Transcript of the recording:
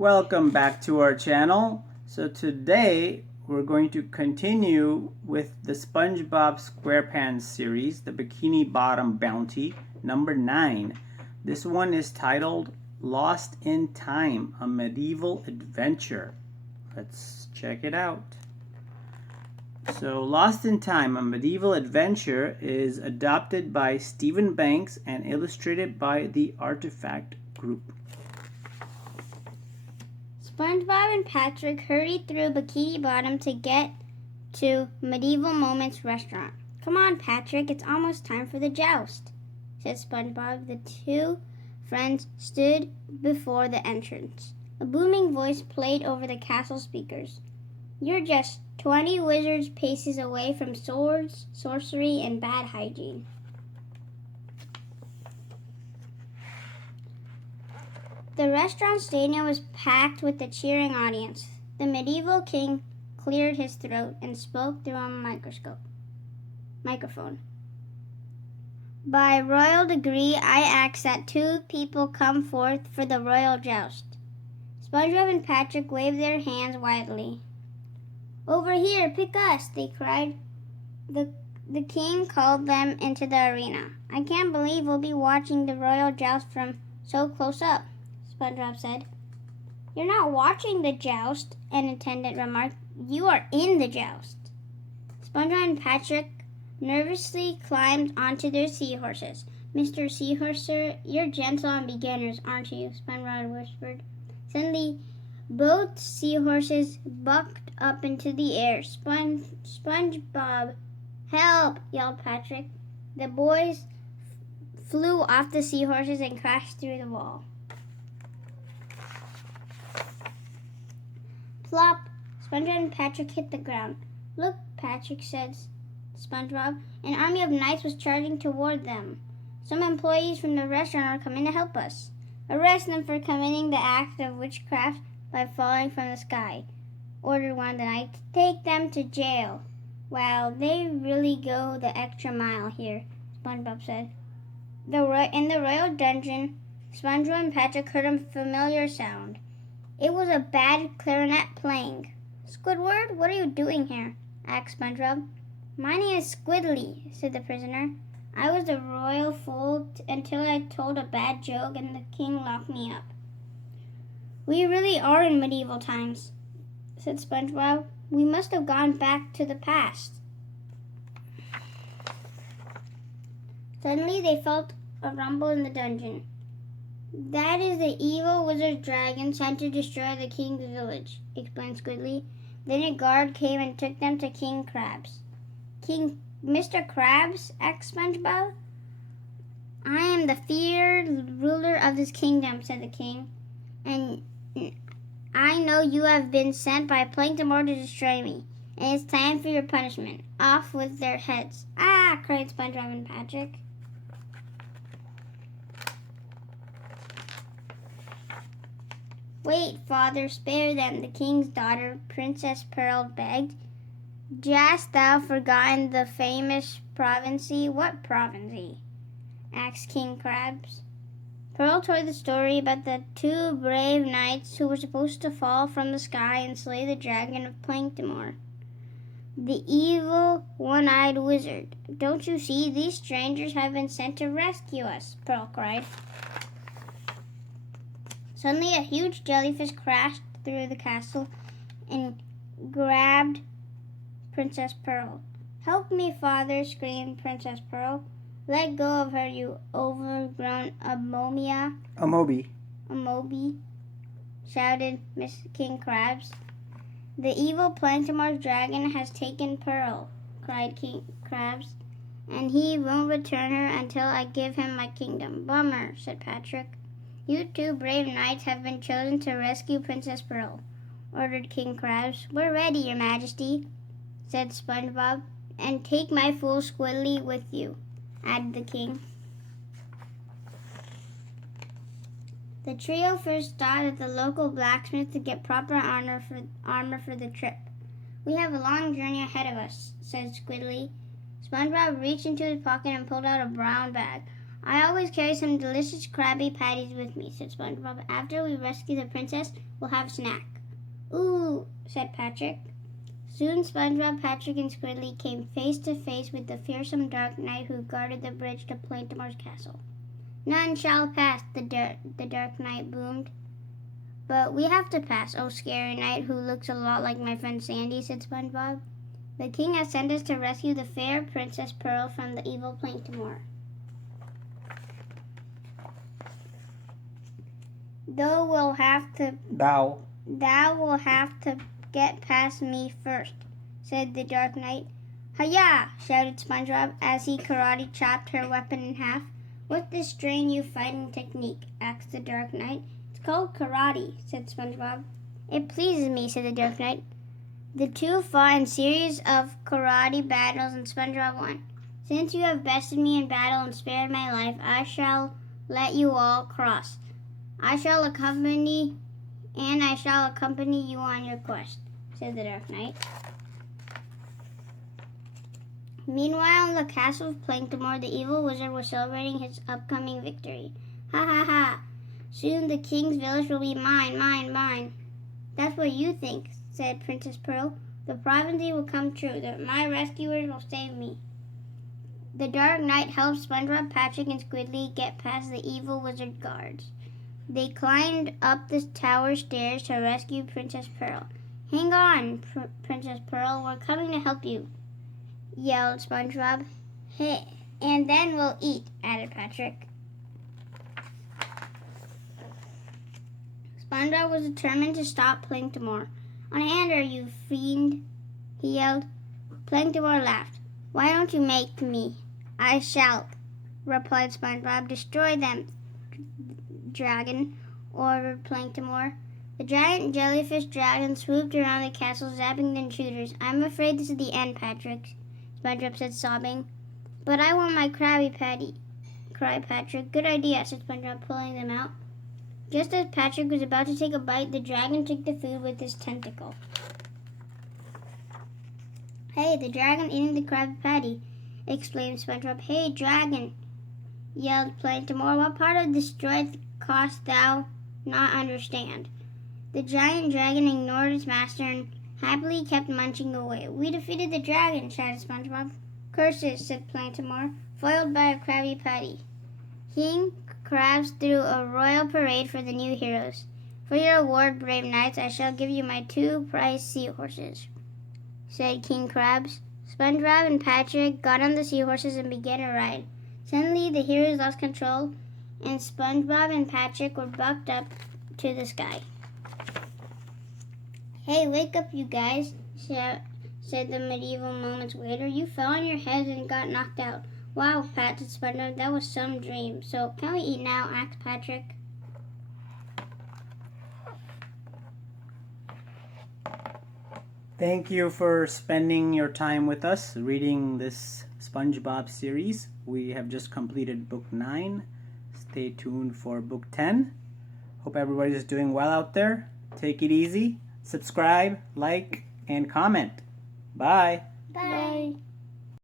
Welcome back to our channel. So today we're going to continue with the SpongeBob SquarePants series, the Bikini Bottom Bounty, number 9. This one is titled Lost in Time, a Medieval Adventure. Let's check it out. So Lost in Time, a Medieval Adventure is adapted by Stephen Banks and illustrated by the Artifact Group. SpongeBob and Patrick hurried through Bikini Bottom to get to Medieval Moments restaurant. "Come on, Patrick, it's almost time for the joust," said SpongeBob. The two friends stood before the entrance. A booming voice played over the castle speakers. "You're just 20 wizards' paces away from swords, sorcery, and bad hygiene." The restaurant stadium was packed with a cheering audience. The medieval king cleared his throat and spoke through a microphone. "By royal decree, I ask that 2 people come forth for the royal joust." SpongeBob and Patrick waved their hands widely. "Over here, pick us," they cried. The king called them into the arena. "I can't believe we'll be watching the royal joust from so close up," SpongeBob said. "You're not watching the joust," an attendant remarked. "You are in the joust." SpongeBob and Patrick nervously climbed onto their seahorses. "Mr. Seahorser, you're gentle on beginners, aren't you?" SpongeBob whispered. Suddenly, both seahorses bucked up into the air. SpongeBob, help!" yelled Patrick. The boys flew off the seahorses and crashed through the wall. Plop! SpongeBob and Patrick hit the ground. "Look," Patrick said to SpongeBob. "An army of knights was charging toward them. Some employees from the restaurant are coming to help us." "Arrest them for committing the act of witchcraft by falling from the sky," ordered one of the knights. "Take them to jail." "Wow, they really go the extra mile here," SpongeBob said. In the royal dungeon, SpongeBob and Patrick heard a familiar sound. It was a bad clarinet playing. "Squidward, what are you doing here?" asked SpongeBob. "My name is Squidly," said the prisoner. "I was a royal fool until I told a bad joke and the king locked me up." "We really are in medieval times," said SpongeBob. "We must have gone back to the past." Suddenly they felt a rumble in the dungeon. "That is the evil wizard dragon sent to destroy the king's village," explained Squidly. Then a guard came and took them to King Krabs. "Mr. Krabs?" asked SpongeBob. "I am the feared ruler of this kingdom," said the king. "And I know you have been sent by Plankton to destroy me. And it's time for your punishment. Off with their heads." "Ah!" cried SpongeBob and Patrick. "Wait, father, spare them," the king's daughter, Princess Pearl, begged. "Hast thou forgotten the famous Provincy?" "What Provincy?" asked King Krabs. Pearl told the story about the 2 brave knights who were supposed to fall from the sky and slay the dragon of Plankton. "The evil one-eyed wizard. Don't you see, these strangers have been sent to rescue us," Pearl cried. Suddenly a huge jellyfish crashed through the castle and grabbed Princess Pearl. "Help me, father," screamed Princess Pearl. "Let go of her, you overgrown Amobi," shouted Miss King Krabs. "The evil Plankton dragon has taken Pearl," cried King Krabs, "and he won't return her until I give him my kingdom." "Bummer," said Patrick. "You 2 brave knights have been chosen to rescue Princess Pearl," ordered King Krabs. "We're ready, your majesty," said SpongeBob. "And take my fool Squidly with you," added the king. The trio first stopped at the local blacksmith to get proper armor for the trip. "We have a long journey ahead of us," said Squidly. SpongeBob reached into his pocket and pulled out a brown bag. I always carry some delicious Krabby Patties with me, said SpongeBob. After we rescue the princess, we'll have a snack. Ooh, said Patrick. Soon SpongeBob, Patrick, and Squidly came face to face with the fearsome Dark Knight who guarded the bridge to Plankton's castle. None shall pass, the Dark Knight boomed. But we have to pass, oh scary knight who looks a lot like my friend Sandy, said SpongeBob. The king has sent us to rescue the fair Princess Pearl from the evil Plankton. Thou will have to get past me first, said the Dark Knight. Hi-ya! Shouted SpongeBob as he karate chopped her weapon in half. What's this strange new fighting technique? Asked the Dark Knight. It's called karate, said SpongeBob. It pleases me, said the Dark Knight. The two fought in a series of karate battles and SpongeBob won. Since you have bested me in battle and spared my life, I shall let you all cross. I shall accompany you on your quest, said the Dark Knight. Meanwhile, in the castle of Plankton, the evil wizard was celebrating his upcoming victory. Ha ha ha! Soon the king's village will be mine, mine, mine. That's what you think, said Princess Pearl. The prophecy will come true. My rescuers will save me. The Dark Knight helped SpongeBob, Patrick, and Squidly get past the evil wizard guards. They climbed up the tower stairs to rescue Princess Pearl. Hang on, Princess Pearl. We're coming to help you, yelled SpongeBob. Hey, and then we'll eat, added Patrick. SpongeBob was determined to stop Plankton. Unhander, you fiend, he yelled. Plankton laughed. Why don't you make me? I shall, replied SpongeBob. Destroy them, dragon, ordered Plankton. The giant jellyfish dragon swooped around the castle, zapping the intruders. I'm afraid this is the end, Patrick, SpongeBob said, sobbing. But I want my Krabby Patty, cried Patrick. Good idea, said SpongeBob, pulling them out. Just as Patrick was about to take a bite, the dragon took the food with his tentacle. Hey, the dragon eating the Krabby Patty, exclaimed SpongeBob. Hey, dragon, yelled Plankton. What part of destroyed cost thou not understand? The giant dragon ignored its master and happily kept munching away. We defeated the dragon, shouted SpongeBob. Curses, said Plankton, foiled by a Krabby Patty. King Krabs threw a royal parade for the new heroes. For your award, brave knights, I shall give you my 2 prized seahorses, said King Krabs. SpongeBob and Patrick got on the seahorses and began a ride. Suddenly, the heroes lost control, and SpongeBob and Patrick were bucked up to the sky. Hey, wake up, you guys, said the medieval moments waiter. You fell on your heads and got knocked out. Wow, Pat, said SpongeBob, that was some dream. So, can we eat now? Asked Patrick. Thank you for spending your time with us reading this SpongeBob series. We have just completed book 9. Stay tuned for book 10. Hope everybody's doing well out there. Take it easy. Subscribe, like, and comment. Bye. Bye.